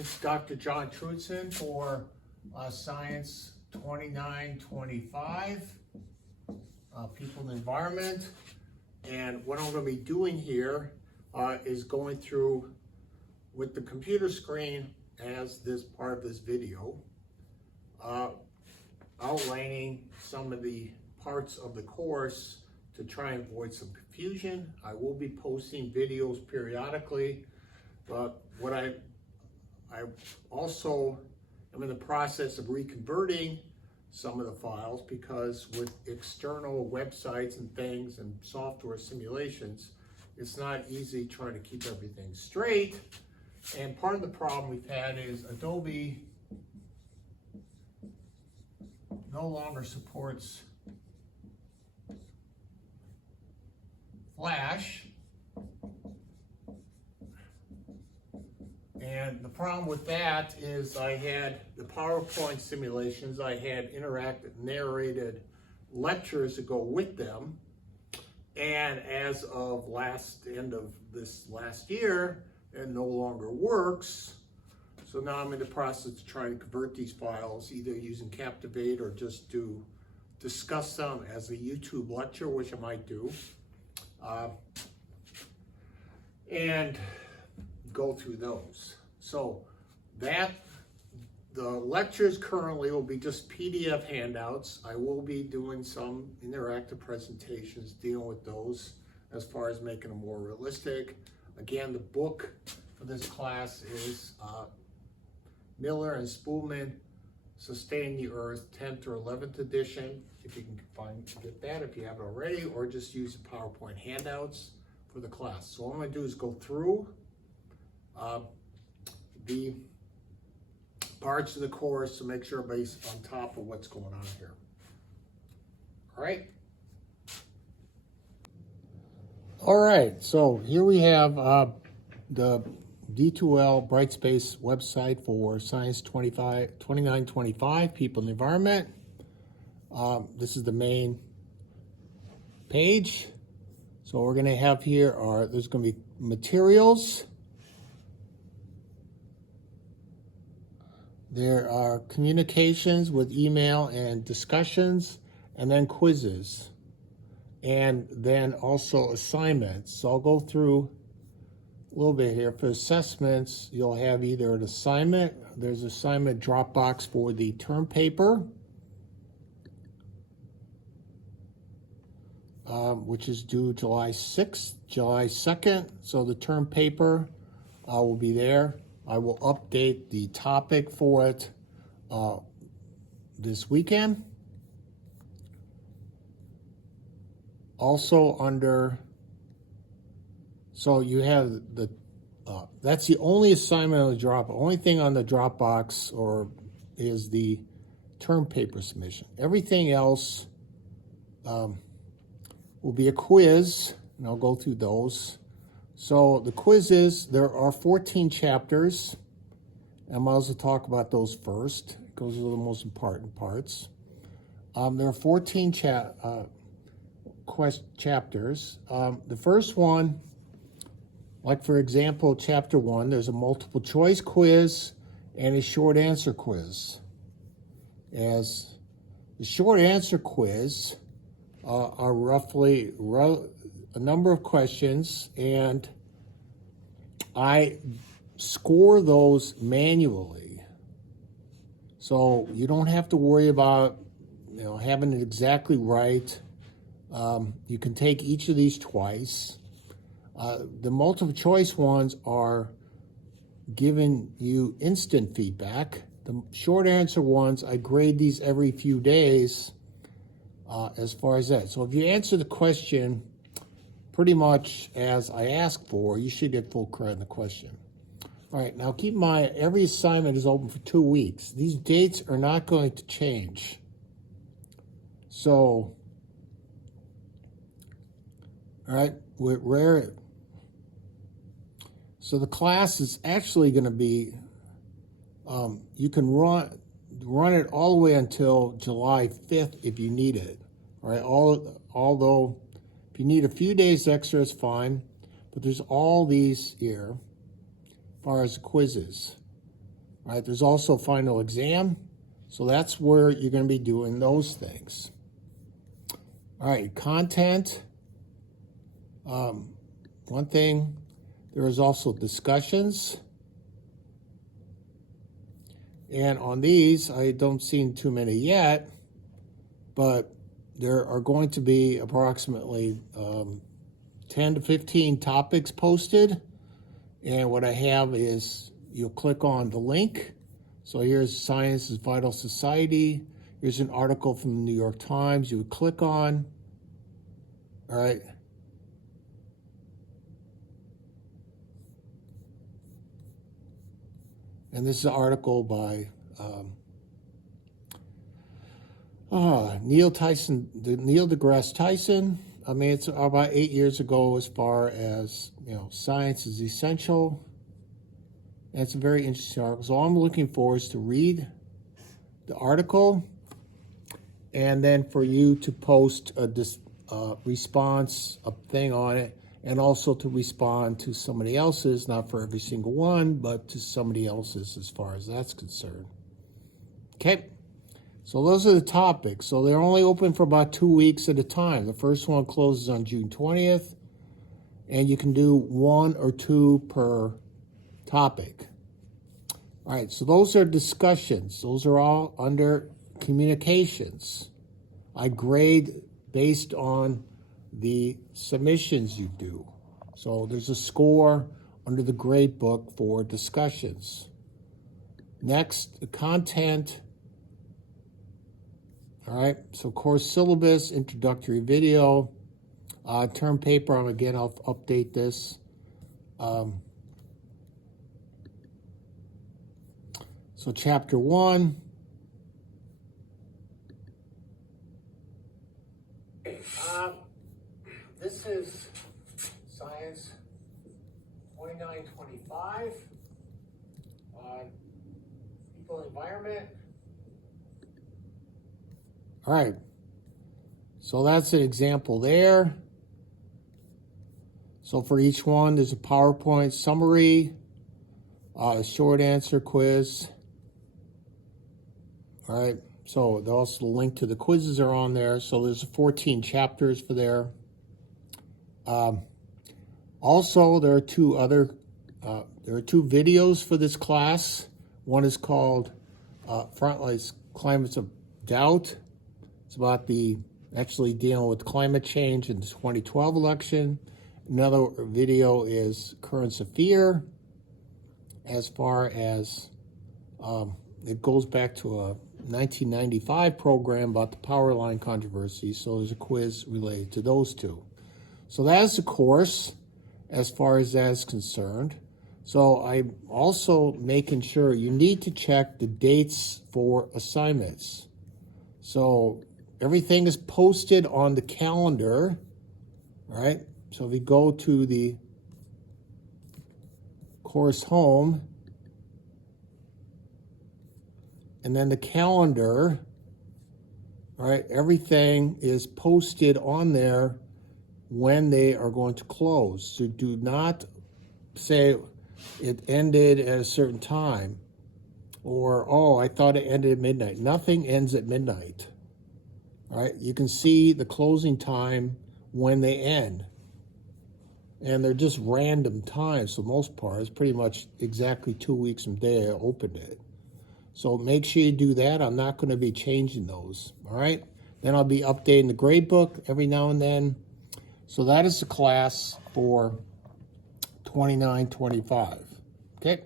It's Dr. John Trudson for Science 2925, People and Environment. And what I'm going to be doing here is going through with the computer screen as this part of this video, outlining some of the parts of the course to try and avoid some confusion. I will be posting videos periodically, but what I also am in the process of reconverting some of the files, because with external websites and things and software simulations, it's not easy trying to keep everything straight. And part of the problem we've had is Adobe no longer supports Flash. And the problem with that is I had the PowerPoint simulations, I had interactive narrated lectures to go with them. And as of end of this last year, it no longer works. So now I'm in the process of trying to convert these files, either using Captivate or just to discuss them as a YouTube lecture, which I might do. And go through those. So the lectures currently will be just PDF handouts. I will be doing some interactive presentations dealing with those as far as making them more realistic. Again, the book for this class is Miller and Spoolman, Sustain the Earth, 10th or 11th edition. If you can get that if you haven't already, or just use the PowerPoint handouts for the class. So all I'm going to do is go through the parts of the course to make sure everybody's on top of what's going on here. All right, so here we have the D2L Brightspace website for Science 2925, People and the Environment. This is the main page. So what we're going to have here there's going to be materials. There are communications with email and discussions, and then quizzes, and then also assignments. So I'll go through a little bit here. For assessments, you'll have either an assignment, there's assignment Dropbox for the term paper, which is due July 6th, July 2nd. So the term paper will be there. I will update the topic for it this weekend. Also so you have that's the only assignment on the Dropbox. Only thing on the Dropbox is the term paper submission. Everything else will be a quiz, and I'll go through those. So the quizzes, there are 14 chapters. I might as well talk about those first, because those are the most important parts. There are 14 chapters. The first one, like for example, chapter 1, there's a multiple choice quiz and a short answer quiz. As the short answer quiz are roughly a number of questions, and I score those manually. So you don't have to worry about having it exactly right. You can take each of these twice. The multiple choice ones are giving you instant feedback. The short answer ones, I grade these every few days as far as that. So if you answer the question pretty much as I ask for, you should get full credit in the question. All right, now keep in mind, every assignment is open for 2 weeks. These dates are not going to change. So, all right, so the class is actually going to be, you can run it all the way until July 5th if you need it. All right, although if you need a few days extra, it's fine. But there's all these here as far as quizzes. All right, there's also final exam. So that's where you're going to be doing those things. All right, content. One thing, there is also discussions. And on these, I don't see too many yet, but there are going to be approximately 10 to 15 topics posted. And what I have is you'll click on the link. So here's Science is Vital Society. Here's an article from the New York Times you would click on. All right. And this is an article by Neil deGrasse Tyson. I mean, it's about 8 years ago as far as, science is essential. And it's a very interesting article. So all I'm looking for is to read the article and then for you to post a response, a thing on it, and also to respond to somebody else's, not for every single one, but to somebody else's as far as that's concerned. Okay, so those are the topics. So they're only open for about 2 weeks at a time. The first one closes on June 20th, and you can do 1 or 2 per topic. All right, so those are discussions. Those are all under communications. I grade based on the submissions you do. So there's a score under the grade book for discussions. Next, the content. All right, so course syllabus, introductory video, term paper, again, I'll update this. So chapter 1. This is Science 2925 on people and environment. All right, so that's an example there. So for each one, there's a PowerPoint summary, a short answer quiz. All right, so also the link to the quizzes are on there. So there's 14 chapters for there. Also, there are two videos for this class. One is called Frontlines Climates of Doubt. It's about actually dealing with climate change in the 2012 election. Another video is Currents of Fear, as far as it goes back to a 1995 program about the power line controversy. So there's a quiz related to those two. So that's the course as far as that's concerned. So I'm also making sure you need to check the dates for assignments. So everything is posted on the calendar, right? So if we go to the course home, and then the calendar, all right, everything is posted on there when they are going to close. So do not say it ended at a certain time, or, oh, I thought it ended at midnight. Nothing ends at midnight. All right, you can see the closing time when they end. And they're just random times for the most part. It's pretty much exactly 2 weeks from the day I opened it. So make sure you do that. I'm not going to be changing those. All right, then I'll be updating the grade book every now and then. So that is the class for 2925. Okay.